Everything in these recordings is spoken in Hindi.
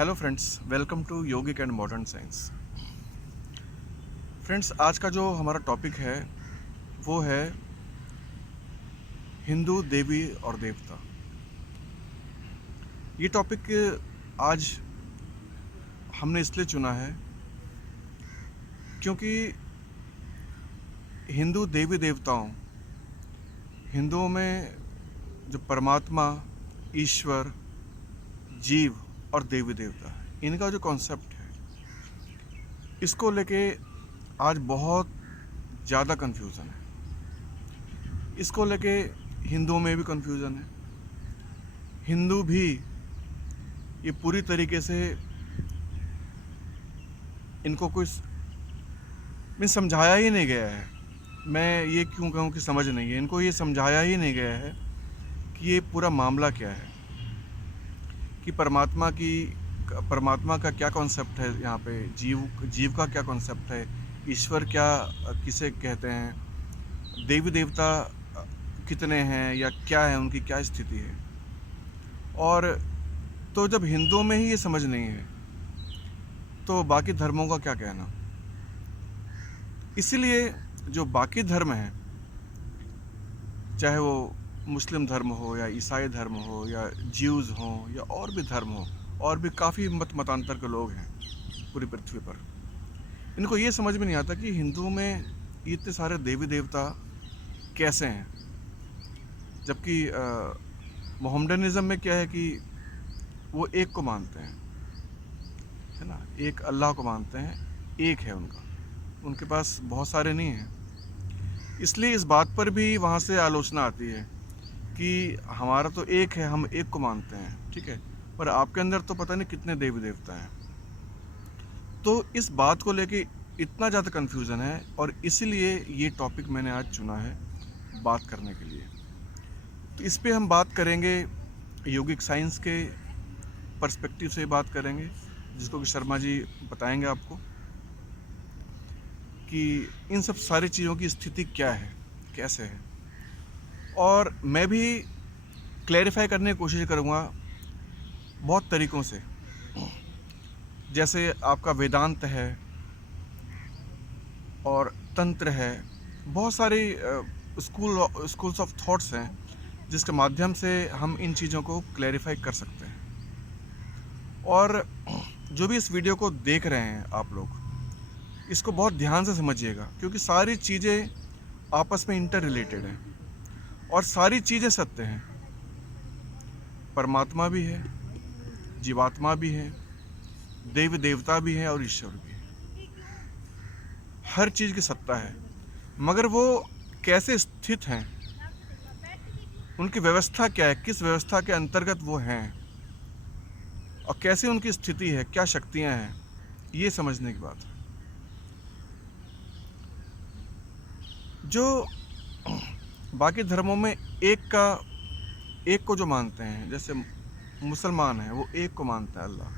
Hello friends, welcome to yogic and modern science. Friends, आज का जो हमारा टॉपिक है वो है हिंदू देवी और देवता। ये टॉपिक आज हमने इसलिए चुना है क्योंकि हिंदू देवी देवताओं, हिंदुओं में जो परमात्मा, ईश्वर, जीव और देवी देवता, इनका जो कॉन्सेप्ट है, इसको लेके आज बहुत ज़्यादा कन्फ्यूज़न है। इसको लेके हिंदुओं में भी कन्फ्यूज़न है। हिंदू भी ये पूरी तरीके से इनको कोई समझाया ही नहीं गया है। मैं ये क्यों कहूँ कि समझ नहीं है, इनको ये समझाया ही नहीं गया है कि ये पूरा मामला क्या है, कि परमात्मा का क्या कॉन्सेप्ट है यहाँ पे, जीव का क्या कॉन्सेप्ट है, ईश्वर क्या किसे कहते हैं, देवी देवता कितने हैं या क्या है, उनकी क्या स्थिति है। और तो जब हिंदुओं में ही ये समझ नहीं है तो बाकी धर्मों का क्या कहना। इसीलिए जो बाकी धर्म हैं, चाहे वो मुस्लिम धर्म हो या ईसाई धर्म हो या ज्यूज़ हों या और भी धर्म हो, और भी काफ़ी मतांतर के लोग हैं पूरी पृथ्वी पर, इनको ये समझ में नहीं आता कि हिंदुओं में इतने सारे देवी देवता कैसे हैं। जबकि मोहम्मडनिज़म में क्या है कि वो एक को मानते हैं, है ना, एक अल्लाह को मानते हैं, एक है उनका, उनके पास बहुत सारे नहीं हैं। इसलिए इस बात पर भी वहाँ से आलोचना आती है कि हमारा तो एक है, हम एक को मानते हैं, ठीक है, पर आपके अंदर तो पता नहीं कितने देवी देवता हैं। तो इस बात को लेके इतना ज़्यादा कन्फ्यूज़न है, और इसीलिए ये टॉपिक मैंने आज चुना है बात करने के लिए। तो इस पे हम बात करेंगे, योगिक साइंस के पर्सपेक्टिव से बात करेंगे, जिसको कि शर्मा जी बताएंगे आपको कि इन सब सारी चीज़ों की स्थिति क्या है, कैसे है। और मैं भी क्लैरिफाई करने की कोशिश करूँगा बहुत तरीक़ों से। जैसे आपका वेदांत है और तंत्र है, बहुत सारी स्कूल्स ऑफ थॉट्स हैं जिसके माध्यम से हम इन चीज़ों को क्लैरिफाई कर सकते हैं। और जो भी इस वीडियो को देख रहे हैं आप लोग, इसको बहुत ध्यान से समझिएगा, क्योंकि सारी चीज़ें आपस में इंटर रिलेटेड हैं और सारी चीज़ें सत्य हैं। परमात्मा भी है, जीवात्मा भी है, देवी देवता भी है और ईश्वर भी है। हर चीज़ की सत्ता है, मगर वो कैसे स्थित हैं, उनकी व्यवस्था क्या है, किस व्यवस्था के अंतर्गत वो हैं, और कैसे उनकी स्थिति है, क्या शक्तियां हैं, ये समझने की बात है। जो बाकी धर्मों में एक को जो मानते हैं, जैसे मुसलमान है वो एक को मानता है अल्लाह।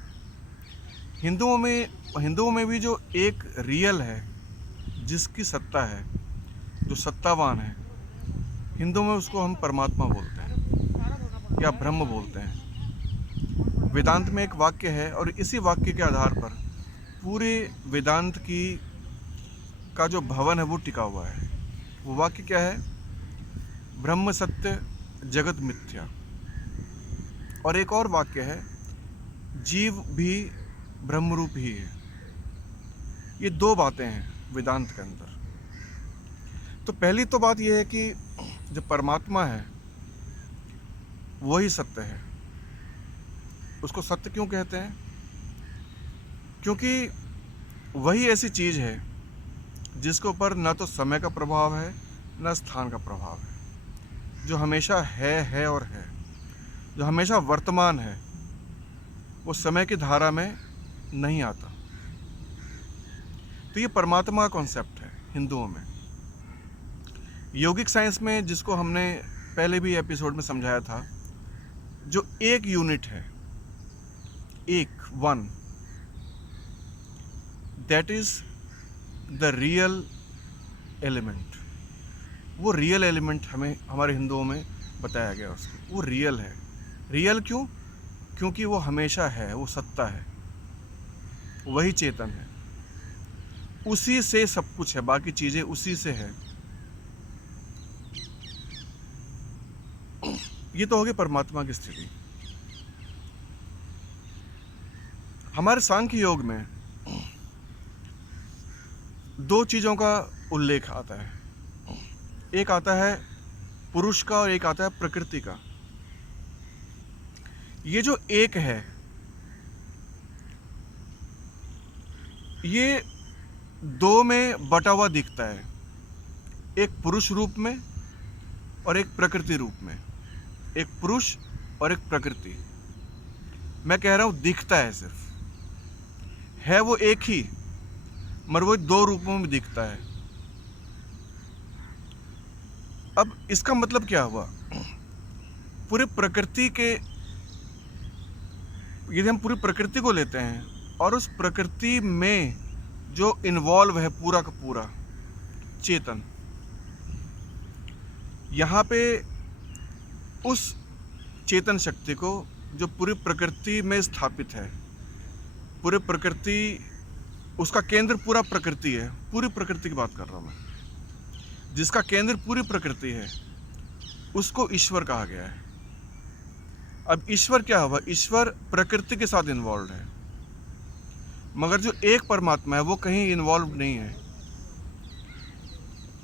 हिंदुओं में भी जो एक रियल है, जिसकी सत्ता है, जो सत्तावान है, हिंदुओं में उसको हम परमात्मा बोलते हैं या ब्रह्म बोलते हैं। वेदांत में एक वाक्य है और इसी वाक्य के आधार पर पूरे वेदांत का जो भवन है वो टिका हुआ है। वो वाक्य क्या है? ब्रह्म सत्य, जगत मिथ्या। और एक और वाक्य है, जीव भी ब्रह्मरूप ही है। ये दो बातें हैं वेदांत के अंदर। तो पहली तो बात यह है कि जो परमात्मा है वही सत्य है। उसको सत्य क्यों कहते हैं? क्योंकि वही ऐसी चीज़ है जिसके ऊपर न तो समय का प्रभाव है न स्थान का प्रभाव है, जो हमेशा है और है, जो हमेशा वर्तमान है, वो समय की धारा में नहीं आता। तो ये परमात्मा का कॉन्सेप्ट है हिंदुओं में। योगिक साइंस में, जिसको हमने पहले भी एपिसोड में समझाया था, जो एक यूनिट है, एक one, that is the real element. वो रियल एलिमेंट हमें हमारे हिंदुओं में बताया गया उसको, वो रियल है। रियल क्यों? क्योंकि वो हमेशा है, वो सत्ता है, वही चेतन है, उसी से सब कुछ है, बाकी चीज़ें उसी से है। ये तो हो गई परमात्मा की स्थिति। हमारे सांख्य योग में दो चीज़ों का उल्लेख आता है, एक आता है पुरुष का और एक आता है प्रकृति का। ये जो एक है, ये दो में बटा हुआ दिखता है, एक पुरुष रूप में और एक प्रकृति रूप में। एक पुरुष और एक प्रकृति। मैं कह रहा हूं दिखता है, सिर्फ है वो एक ही, मगर वो दो रूपों में दिखता है। अब इसका मतलब क्या हुआ? पूरे प्रकृति के, यदि हम पूरी प्रकृति को लेते हैं और उस प्रकृति में जो इन्वॉल्व है पूरा का पूरा चेतन, यहाँ पे उस चेतन शक्ति को जो पूरी प्रकृति में स्थापित है, पूरी प्रकृति, उसका केंद्र पूरा प्रकृति है, पूरी प्रकृति की बात कर रहा हूँ मैं, जिसका केंद्र पूरी प्रकृति है, उसको ईश्वर कहा गया है। अब ईश्वर क्या हुआ? ईश्वर प्रकृति के साथ इन्वॉल्व है, मगर जो एक परमात्मा है वो कहीं इन्वॉल्व नहीं है,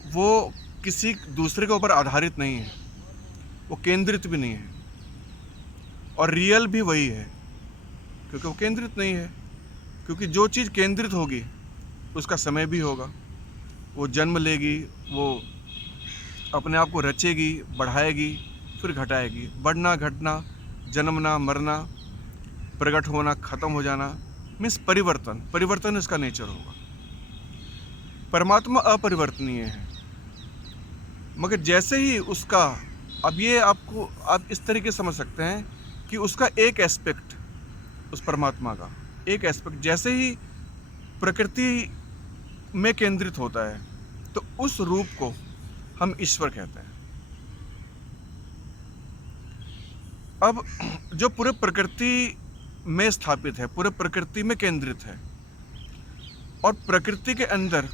वो किसी दूसरे के ऊपर आधारित नहीं है, वो केंद्रित भी नहीं है, और रियल भी वही है, क्योंकि वो केंद्रित नहीं है। क्योंकि जो चीज़ केंद्रित होगी उसका समय भी होगा, वो जन्म लेगी, वो अपने आप को रचेगी, बढ़ाएगी, फिर घटाएगी, बढ़ना, घटना, जन्मना, मरना, प्रकट होना, ख़त्म हो जाना, मीन्स परिवर्तन, परिवर्तन इसका नेचर होगा। परमात्मा अपरिवर्तनीय है, मगर जैसे ही उसका, अब ये आपको आप इस तरीके से समझ सकते हैं कि उसका एक एस्पेक्ट, उस परमात्मा का एक एस्पेक्ट जैसे ही प्रकृति में केंद्रित होता है तो उस रूप को हम ईश्वर कहते हैं। अब जो पूरे प्रकृति में स्थापित है, पूरे प्रकृति में केंद्रित है, और प्रकृति के अंदर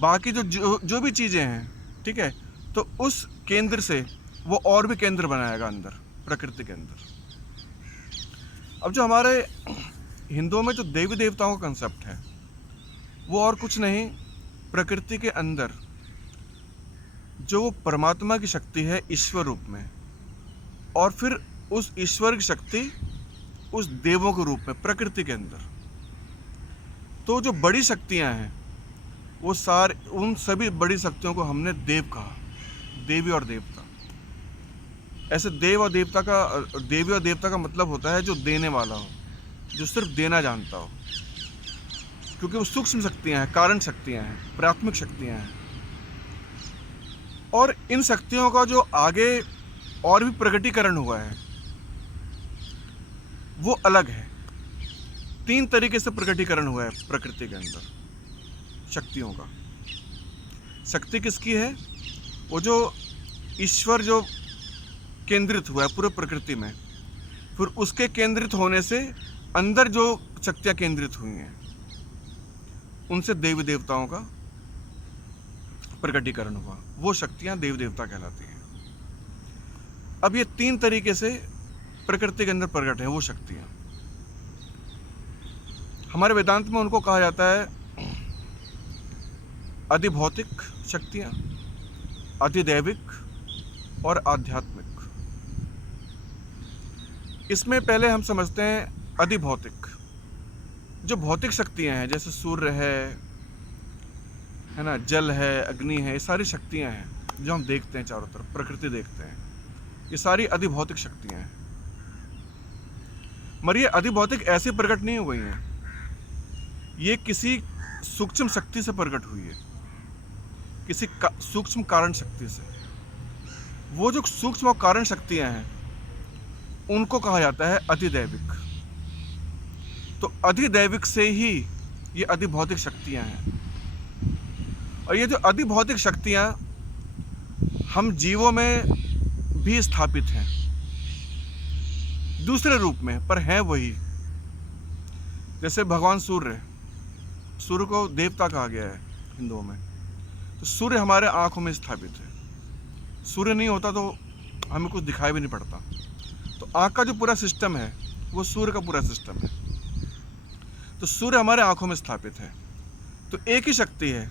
बाकी जो भी चीज़ें हैं, ठीक है, तो उस केंद्र से वो और भी केंद्र बनाएगा अंदर, प्रकृति के अंदर। अब जो हमारे हिंदुओं में जो देवी देवताओं का कंसेप्ट है, वो और कुछ नहीं, प्रकृति के अंदर जो वो परमात्मा की शक्ति है ईश्वर रूप में, और फिर उस ईश्वर की शक्ति उस देवों के रूप में प्रकृति के अंदर। तो जो बड़ी शक्तियां हैं वो उन सभी बड़ी शक्तियों को हमने देव कहा, देवी और देवता। ऐसे देव और देवता का, देवी और देवता का मतलब होता है जो देने वाला हो, जो सिर्फ देना जानता हो, क्योंकि वो सूक्ष्म शक्तियां हैं, कारण शक्तियां हैं, प्राथमिक शक्तियां हैं। और इन शक्तियों का जो आगे और भी प्रकटीकरण हुआ है वो अलग है। 3 तरीके से प्रकटीकरण हुआ है प्रकृति के अंदर शक्तियों का। शक्ति किसकी है? वो जो ईश्वर जो केंद्रित हुआ है पूरे प्रकृति में, फिर उसके केंद्रित होने से अंदर जो शक्तियां केंद्रित हुई हैं, उनसे देवी देवताओं का प्रकटीकरण हुआ। वो शक्तियां देवी देवता कहलाती हैं। अब ये 3 तरीके से प्रकृति के अंदर प्रकट है वो शक्तियां। हमारे वेदांत में उनको कहा जाता है अधिभौतिक शक्तियां, अधिदैविक और आध्यात्मिक। इसमें पहले हम समझते हैं अधिभौतिक। जो भौतिक शक्तियां हैं, जैसे सूर्य है ना, जल है, अग्नि है, ये सारी शक्तियां हैं जो हम देखते हैं चारों तरफ, प्रकृति देखते हैं, ये सारी अधिभौतिक शक्तियां हैं। मगर ये अधिभौतिक ऐसे प्रकट नहीं हुई हैं, ये किसी सूक्ष्म शक्ति से प्रकट हुई है, किसी सूक्ष्म कारण शक्ति से। वो जो सूक्ष्म और कारण शक्तियां हैं उनको कहा जाता है अधिदैविक। तो अधिदैविक से ही ये अधिभौतिक शक्तियां हैं। और ये जो अधिभौतिक शक्तियां हम जीवों में भी स्थापित हैं। दूसरे रूप में, पर हैं वही। जैसे भगवान सूर्य, सूर्य को देवता कहा गया है हिंदुओं में। तो सूर्य हमारे आँखों में स्थापित है। सूर्य नहीं होता तो हमें कुछ दिखाई भी नहीं पड़ता। तो आँख का जो पूरा सिस्टम है वो सूर्य का पूरा सिस्टम है। तो सूर्य हमारे आँखों में स्थापित है। तो एक ही शक्ति है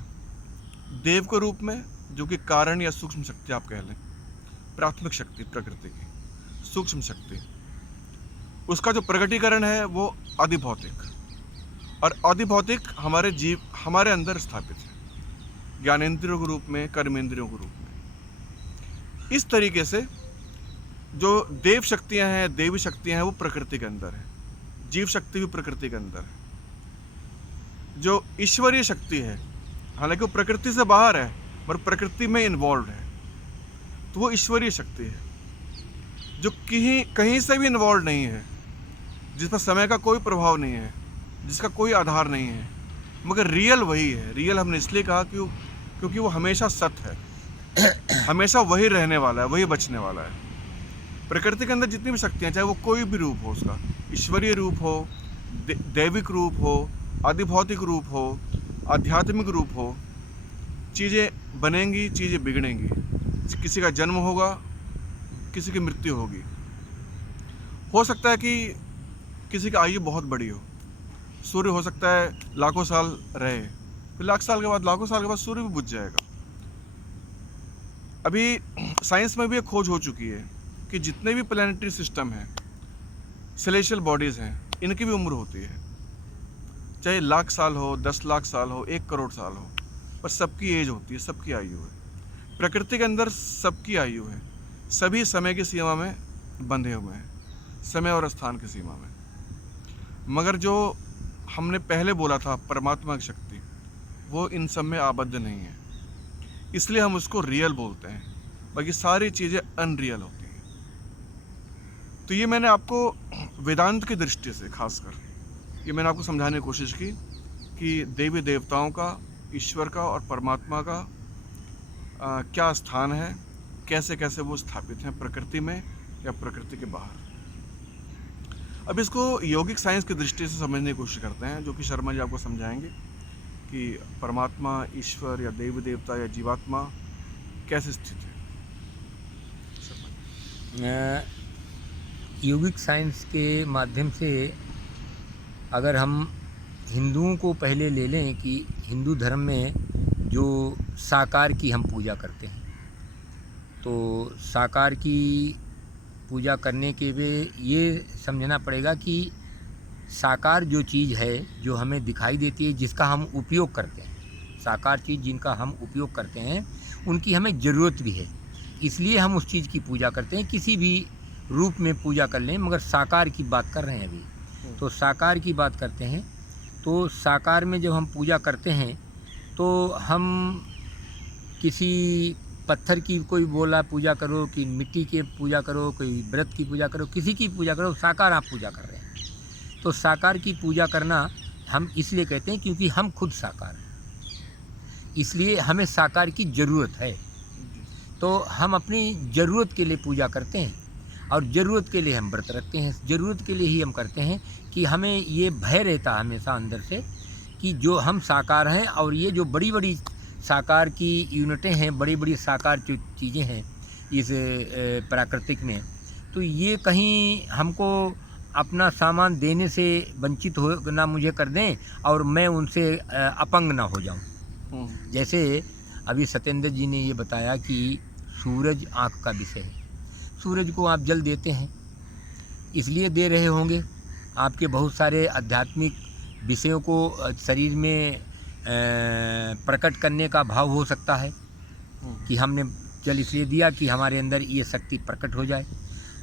देव के रूप में, जो कि कारण या सूक्ष्म शक्ति आप कह लें, प्राथमिक शक्ति प्रकृति की सूक्ष्म शक्ति। उसका जो प्रकटीकरण है वो अधिभौतिक, और अधिभौतिक हमारे अंदर स्थापित है, ज्ञानेंद्रियों के रूप में, कर्मेंद्रियों के रूप में। इस तरीके से जो देव शक्तियाँ हैं, देवी शक्तियाँ हैं, वो प्रकृति के अंदर है। जीव शक्ति भी प्रकृति के अंदर है। जो ईश्वरीय शक्ति है, हालांकि वो प्रकृति से बाहर है पर प्रकृति में इन्वॉल्व है, तो वो ईश्वरीय शक्ति है, जो कहीं से भी इन्वॉल्व नहीं है, जिस पर समय का कोई प्रभाव नहीं है, जिसका कोई आधार नहीं है, मगर रियल वही है। रियल हमने इसलिए कहा क्योंकि वो हमेशा सत्य है, हमेशा वही रहने वाला है, वही बचने वाला है। प्रकृति के अंदर जितनी भी शक्तियाँ, चाहे वो कोई भी रूप हो, उसका ईश्वरीय रूप हो, दैविक रूप हो, अधिभौतिक रूप हो, आध्यात्मिक रूप हो, चीज़ें बनेंगी, चीज़ें बिगड़ेंगी। किसी का जन्म होगा, किसी की मृत्यु होगी। हो सकता है कि किसी की आयु बहुत बड़ी हो, सूर्य हो सकता है लाखों साल रहे, फिर लाखों साल के बाद सूर्य भी बुझ जाएगा। अभी साइंस में भी एक खोज हो चुकी है कि जितने भी प्लैनेटरी सिस्टम हैं, सेलेशियल बॉडीज़ हैं, इनकी भी उम्र होती है, चाहे लाख साल हो, 10 लाख साल हो, 1 करोड़ साल हो, पर सबकी एज होती है, सबकी आयु है। प्रकृति के अंदर सबकी आयु है, सभी समय की सीमा में बंधे हुए हैं, समय और स्थान की सीमा में। मगर जो हमने पहले बोला था परमात्मा की शक्ति, वो इन सब में आबद्ध नहीं है, इसलिए हम उसको रियल बोलते हैं, बाकी सारी चीज़ें अनरियल होती हैं। तो ये मैंने आपको वेदांत की दृष्टि से खासकर ये मैंने आपको समझाने की कोशिश की कि देवी देवताओं का, ईश्वर का और परमात्मा का क्या स्थान है, कैसे कैसे वो स्थापित हैं, प्रकृति में या प्रकृति के बाहर। अब इसको यौगिक साइंस की दृष्टि से समझने की कोशिश करते हैं, जो कि शर्मा जी आपको समझाएंगे कि परमात्मा, ईश्वर या देवी देवता या जीवात्मा कैसे स्थित है। यौगिक साइंस के माध्यम से अगर हम हिंदुओं को पहले ले लें कि हिंदू धर्म में जो साकार की हम पूजा करते हैं, तो साकार की पूजा करने के वे ये समझना पड़ेगा कि साकार जो चीज़ है, जो हमें दिखाई देती है, जिसका हम उपयोग करते हैं, साकार चीज़ जिनका हम उपयोग करते हैं, उनकी हमें ज़रूरत भी है, इसलिए हम उस चीज़ की पूजा करते हैं। किसी भी रूप में पूजा कर लें, मगर साकार की बात कर रहे हैं अभी, तो साकार की बात करते हैं। तो साकार में जब हम पूजा करते हैं तो हम किसी पत्थर की, कोई बोला पूजा करो, कि मिट्टी की पूजा करो, कोई व्रत की पूजा करो, किसी की पूजा करो, साकार आप पूजा कर रहे हैं। तो साकार की पूजा करना हम इसलिए कहते हैं क्योंकि हम खुद साकार हैं, इसलिए हमें साकार की ज़रूरत है। तो हम अपनी ज़रूरत के लिए पूजा करते हैं, और ज़रूरत के लिए हम व्रत रखते हैं। ज़रूरत के लिए ही हम करते हैं कि हमें ये भय रहता है हमेशा अंदर से कि जो हम साकार हैं, और ये जो बड़ी बड़ी साकार की यूनिटें हैं, बड़ी बड़ी साकार जो चीज़ें हैं इस प्राकृतिक में, तो ये कहीं हमको अपना सामान देने से वंचित हो ना मुझे कर दें, और मैं उनसे अपंग ना हो जाऊं। जैसे अभी सत्येंद्र जी ने ये बताया कि सूरज आँख का विषय है। सूरज को आप जल देते हैं, इसलिए दे रहे होंगे, आपके बहुत सारे आध्यात्मिक विषयों को शरीर में प्रकट करने का भाव हो सकता है कि हमने जल इसलिए दिया कि हमारे अंदर ये शक्ति प्रकट हो जाए।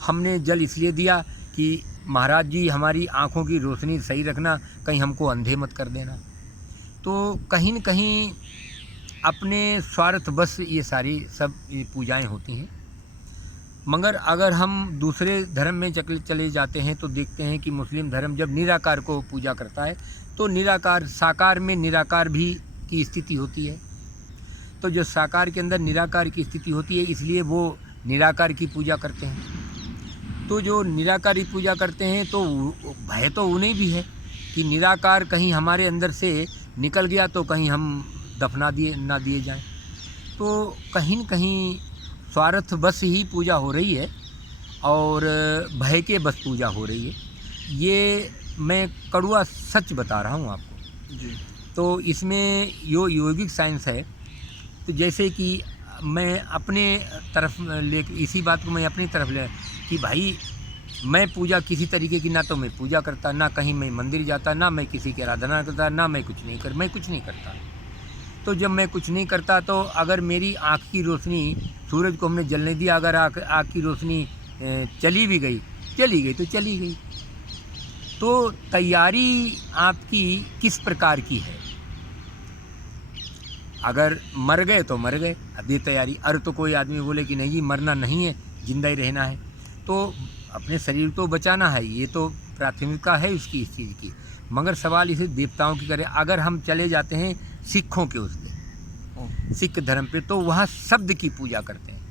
हमने जल इसलिए दिया कि महाराज जी हमारी आँखों की रोशनी सही रखना, कहीं हमको अंधे मत कर देना। तो कहीं न कहीं अपने स्वार्थ बस ये सारी सब पूजाएं होती हैं। मगर अगर हम दूसरे धर्म में चले जाते हैं तो देखते हैं कि मुस्लिम धर्म जब निराकार को पूजा करता है तो निराकार, साकार में निराकार भी की स्थिति होती है। तो जो साकार के अंदर निराकार की स्थिति होती है, इसलिए वो निराकार की पूजा करते हैं। तो जो निराकारी पूजा करते हैं तो भय तो उन्हें भी है कि निराकार कहीं हमारे अंदर से निकल गया तो कहीं हम दफना दिए जाएं। तो कहीं न कहीं स्वार्थ बस ही पूजा हो रही है और भय के बस पूजा हो रही है। ये मैं कड़वा सच बता रहा हूँ आपको जी। तो इसमें योगिक साइंस है। तो जैसे कि मैं अपने तरफ ले इसी बात को मैं अपनी तरफ ले कि भाई मैं पूजा किसी तरीके की, ना तो मैं पूजा करता, ना कहीं मैं मंदिर जाता, ना मैं किसी की आराधना करता, ना मैं कुछ नहीं करता। तो जब मैं कुछ नहीं करता तो अगर मेरी आँख की रोशनी, सूरज को हमने जलने दिया, अगर आँख की रोशनी चली गई तो चली गई। तो तैयारी आपकी किस प्रकार की है? अगर मर गए तो मर गए, अब ये तैयारी। अरे तो कोई आदमी बोले कि नहीं जी मरना नहीं है, जिंदा ही रहना है, तो अपने शरीर को बचाना है, ये तो प्राथमिकता है इसकी, इस चीज़ की। मगर सवाल इसे देवताओं की करें। अगर हम चले जाते हैं सिखों के उसके सिख धर्म पे, तो वहाँ शब्द की पूजा करते हैं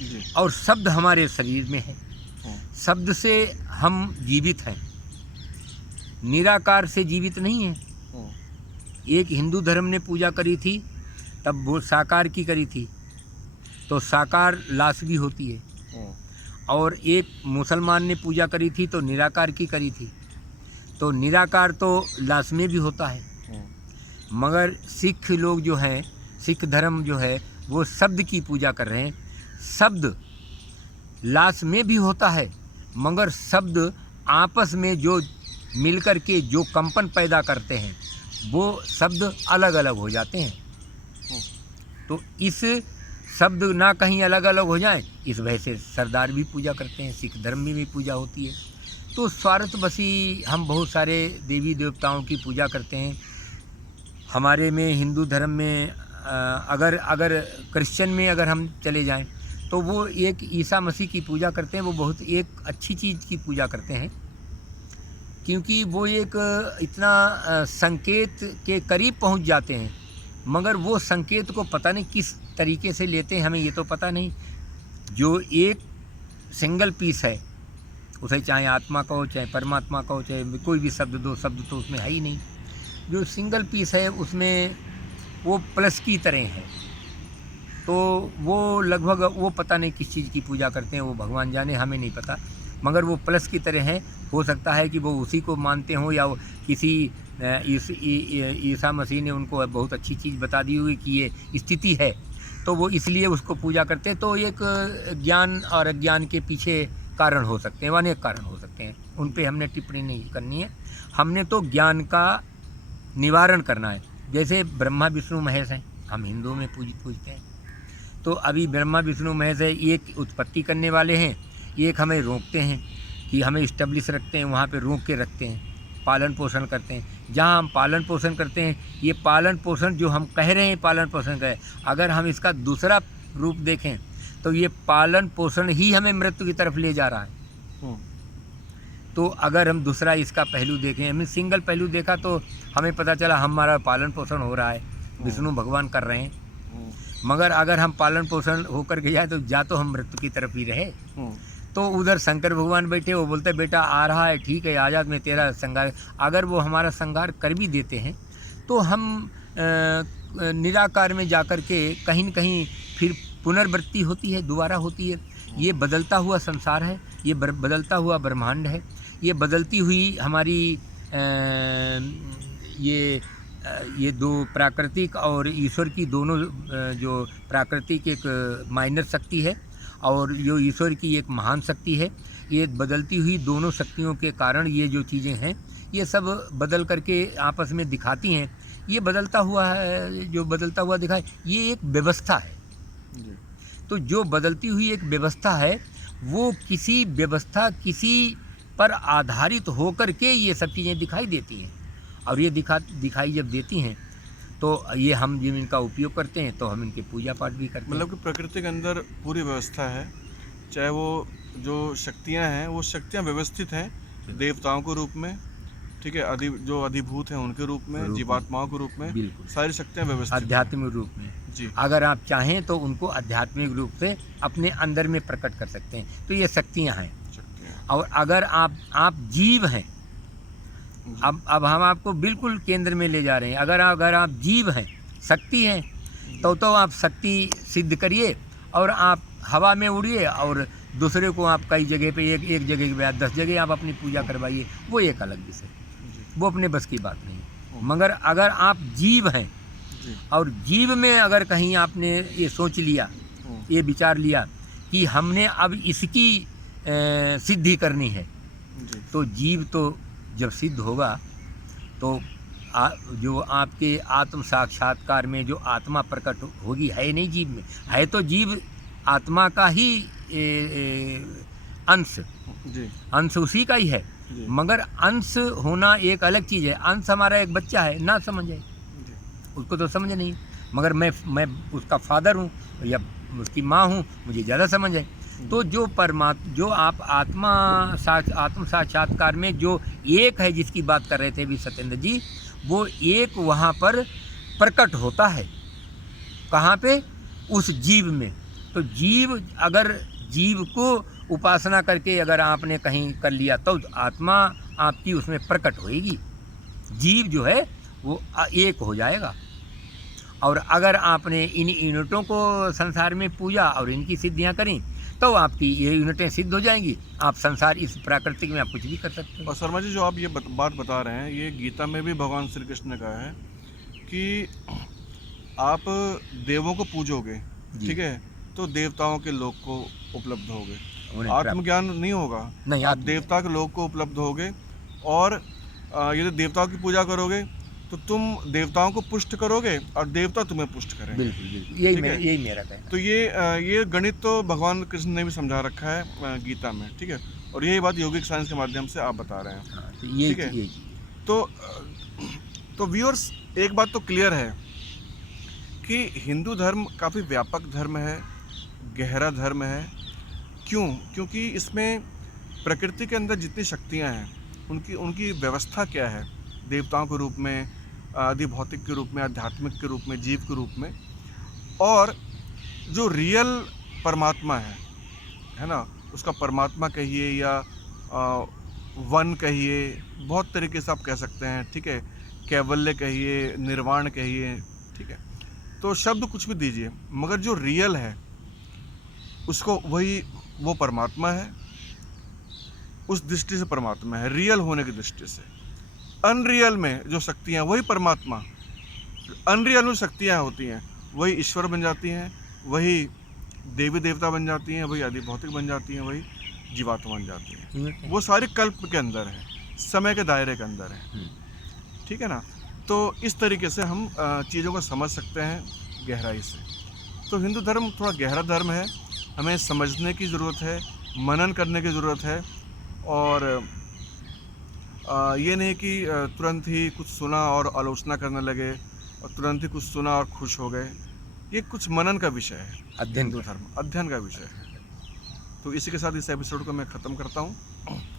जी। और शब्द हमारे शरीर में है, शब्द से हम जीवित हैं, निराकार से जीवित नहीं है। एक हिंदू धर्म ने पूजा करी थी तब वो साकार की करी थी, तो साकार लाश भी होती है। और एक मुसलमान ने पूजा करी थी तो निराकार की करी थी, तो निराकार तो लाश में भी होता है। मगर सिख लोग जो हैं, सिख धर्म जो है वो शब्द की पूजा कर रहे हैं। शब्द लाश में भी होता है, मगर शब्द आपस में जो मिलकर के जो कंपन पैदा करते हैं वो शब्द अलग अलग हो जाते हैं। तो इस शब्द ना कहीं अलग अलग हो जाए, इस वजह से सरदार भी पूजा करते हैं, सिख धर्म में भी पूजा होती है। तो स्वार्थ बसी हम बहुत सारे देवी देवताओं की पूजा करते हैं। हमारे में हिंदू धर्म में अगर क्रिश्चियन में अगर हम चले जाएं तो वो एक ईसा मसीह की पूजा करते हैं। वो बहुत एक अच्छी चीज़ की पूजा करते हैं, क्योंकि वो एक इतना संकेत के करीब पहुंच जाते हैं, मगर वो संकेत को पता नहीं किस तरीके से लेते हैं, हमें ये तो पता नहीं। जो एक सिंगल पीस है, उसे चाहे आत्मा कहो, चाहे परमात्मा कहो, चाहे कोई भी शब्द दो, शब्द तो उसमें है ही नहीं। जो सिंगल पीस है उसमें वो प्लस की तरह है, तो वो लगभग वो पता नहीं किस चीज़ की पूजा करते हैं, वो भगवान जाने, हमें नहीं पता। मगर वो प्लस की तरह है। हो सकता है कि वो उसी को मानते हों, या वो किसी ईसा मसीह ने उनको बहुत अच्छी चीज़ बता दी हुई कि ये स्थिति है, तो वो इसलिए उसको पूजा करते हैं। तो एक ज्ञान और अज्ञान के पीछे कारण हो सकते हैं, अनेक कारण हो सकते हैं, उन पे हमने टिप्पणी नहीं करनी है। हमने तो ज्ञान का निवारण करना है। जैसे ब्रह्मा विष्णु महेश हैं, हम हिंदुओं में पूजते हैं। तो अभी ब्रह्मा विष्णु महेश है, एक उत्पत्ति करने वाले हैं, एक हमें रोकते हैं कि हमें इस्टेब्लिश रखते हैं, वहाँ पे रोक के रखते हैं, पालन पोषण करते हैं। जहाँ हम पालन पोषण करते हैं, ये पालन पोषण जो हम कह रहे हैं पालन पोषण का है, अगर हम इसका दूसरा रूप देखें तो ये पालन पोषण ही हमें मृत्यु की तरफ ले जा रहा है। तो अगर हम दूसरा इसका पहलू देखें, हमें सिंगल पहलू देखा तो हमें पता चला हमारा पालन पोषण हो रहा है, विष्णु भगवान कर रहे हैं। मगर अगर हम पालन पोषण होकर के जाए तो हम मृत्यु की तरफ ही रहे। तो उधर शंकर भगवान बैठे, वो बोलते बेटा आ रहा है, ठीक है आज़ाद में तेरा संहार। अगर वो हमारा संहार कर भी देते हैं तो हम निराकार में जाकर के कहीं न कहीं फिर पुनर्वृत्ति होती है, दोबारा होती है। ये बदलता हुआ संसार है, ये बदलता हुआ ब्रह्मांड है, ये बदलती हुई हमारी ये दो प्राकृतिक और ईश्वर की दोनों जो प्राकृतिक एक माइनर शक्ति है और जो ईश्वर की एक महान शक्ति है, ये बदलती हुई दोनों शक्तियों के कारण ये जो चीज़ें हैं ये सब बदल करके आपस में दिखाती हैं। ये बदलता हुआ है, जो बदलता हुआ दिखाए, ये एक व्यवस्था है। तो जो बदलती हुई एक व्यवस्था है, वो किसी व्यवस्था किसी पर आधारित होकर के ये सब चीज़ें दिखाई देती हैं। और ये दिखाई जब देती हैं तो ये हम जब इनका उपयोग करते हैं तो हम इनके पूजा पाठ भी करते हैं। मतलब कि प्रकृति के अंदर पूरी व्यवस्था है, चाहे वो जो शक्तियां हैं वो शक्तियां व्यवस्थित हैं देवताओं के रूप में, ठीक है, जो अधिभूत हैं उनके रूप में, जीवात्माओं के रूप में, बिल्कुल सारी शक्तियां व्यवस्थित आध्यात्मिक रूप में जी। अगर आप चाहें तो उनको आध्यात्मिक रूप से अपने अंदर में प्रकट कर सकते हैं। तो ये शक्तियाँ हैं। और अगर आप जीव हैं, अब हम आपको बिल्कुल केंद्र में ले जा रहे हैं। अगर आप जीव हैं, शक्ति हैं, तो आप शक्ति सिद्ध करिए और आप हवा में उड़िए और दूसरे को आप कई जगह पे एक जगह के बाद 10 जगह आप अपनी पूजा करवाइए, वो एक अलग विषय, वो अपने बस की बात नहीं। मगर अगर आप जीव हैं और जीव में अगर कहीं आपने ये सोच लिया, ये विचार लिया कि हमने अब इसकी सिद्धि करनी है, तो जीव तो जब सिद्ध होगा तो जो आपके आत्म साक्षात्कार में जो आत्मा प्रकट होगी, है नहीं जीव में, है तो जीव आत्मा का ही अंश उसी का ही है। मगर अंश होना एक अलग चीज़ है। अंश हमारा एक बच्चा है, ना समझ है, उसको तो समझ नहीं, मगर मैं उसका फादर हूँ या उसकी माँ हूँ, मुझे ज़्यादा समझ है। तो जो आप आत्म साक्षात्कार में जो एक है, जिसकी बात कर रहे थे अभी सत्येंद्र जी, वो एक वहाँ पर प्रकट होता है। कहाँ पे? उस जीव में। तो अगर जीव को उपासना करके अगर आपने कहीं कर लिया तो आत्मा आपकी उसमें प्रकट होएगी, जीव जो है वो एक हो जाएगा। और अगर आपने इन यूनिटों को संसार में पूजा और इनकी सिद्धियां करी तो आपकी ये यूनिटें सिद्ध हो जाएंगी। आप संसार इस प्राकृतिक में आप कुछ भी कर सकते हैं। और शर्मा जी, जो आप ये बात बता रहे हैं, ये गीता में भी भगवान श्री कृष्ण ने कहा है कि आप देवों को पूजोगे, ठीक है, तो देवताओं के लोक को उपलब्ध होगे, आत्मज्ञान नहीं होगा, नहीं, आप देवता के लोक को उपलब्ध होगे। और यदि देवताओं की पूजा करोगे तो तुम देवताओं को पुष्ट करोगे और देवता तुम्हें पुष्ट करेंगे। बिल्कुल, यही मेरा कहना। तो ये गणित तो भगवान कृष्ण ने भी समझा रखा है गीता में, ठीक है, और यही बात योगिक साइंस के माध्यम से आप बता रहे हैं। ठीक है, तो व्यूअर्स, एक बात तो क्लियर है कि हिंदू धर्म काफ़ी व्यापक धर्म है, गहरा धर्म है। क्योंकि इसमें प्रकृति के अंदर जितनी शक्तियाँ हैं उनकी व्यवस्था क्या है, देवताओं के रूप में, अधिभौतिक के रूप में, आध्यात्मिक के रूप में, जीव के रूप में, और जो रियल परमात्मा है ना, उसका परमात्मा कहिए या वन कहिए, बहुत तरीके से आप कह सकते हैं, ठीक है, कैवल्य कहिए, निर्वाण कहिए, ठीक है, तो शब्द कुछ भी दीजिए, मगर जो रियल है उसको वो परमात्मा है, उस दृष्टि से परमात्मा है, रियल होने की दृष्टि से। अनरियल में जो शक्तियाँ, वही परमात्मा, अनरियल में शक्तियाँ होती हैं, वही ईश्वर बन जाती हैं, वही देवी देवता बन जाती हैं, वही अधिभौतिक बन जाती हैं, वही जीवात्मा बन जाती हैं। वो सारी कल्प के अंदर है, समय के दायरे के अंदर है, ठीक है ना। तो इस तरीके से हम चीज़ों को समझ सकते हैं गहराई से। तो हिंदू धर्म थोड़ा गहरा धर्म है, हमें समझने की ज़रूरत है, मनन करने की ज़रूरत है, और ये नहीं कि तुरंत ही कुछ सुना और आलोचना करने लगे और तुरंत ही कुछ सुना और खुश हो गए। ये कुछ मनन का विषय है, हिंदू धर्म अध्ययन का विषय है। तो इसी के साथ इस एपिसोड को मैं ख़त्म करता हूँ,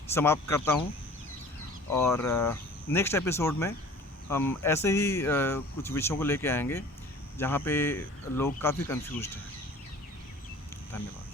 समाप्त करता हूँ, और नेक्स्ट एपिसोड में हम ऐसे ही कुछ विषयों को लेके आएंगे जहाँ पे लोग काफ़ी कंफ्यूज्ड हैं। धन्यवाद।